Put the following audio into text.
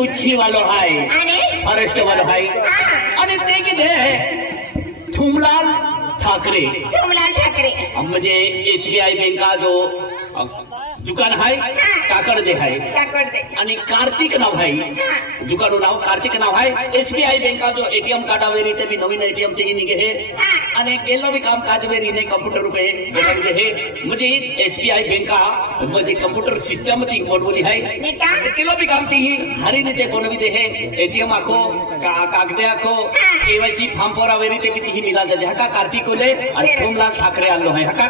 मुच्छी वालो हाय आणि फॉरेस्ट वालो हाय आणि ते किती थुमलाल ठाकरे तुमलाल ठाकरे म्हणजे एसबीआय बँका जो दुकान हाय काकडे हाय टाकडते आणि कार्तिक नाव हाय दुकान नाव कार्तिक नाव हाय एसबीआय बँका जो एटीएम कार्डावेरी ते बी नवीन एटीएम चे निघे हे आणि केलं बी काम काज वेरी ने कम्प्युटर रुपये बनवले हे म्हणजे एसबीआय बँका म्हणजे कम्प्युटर सिस्टम ती बनवली आहे नीटा केलं बी काम ती हरी ने ते बनवली दे हे एटीएम आखो कागदे आखो केवायसी फॉर्म पोरा वेरी ते बी ती मिला जाते हका कार्तिक कोले आणि थोमलाल ठाकरे आलो आहे हका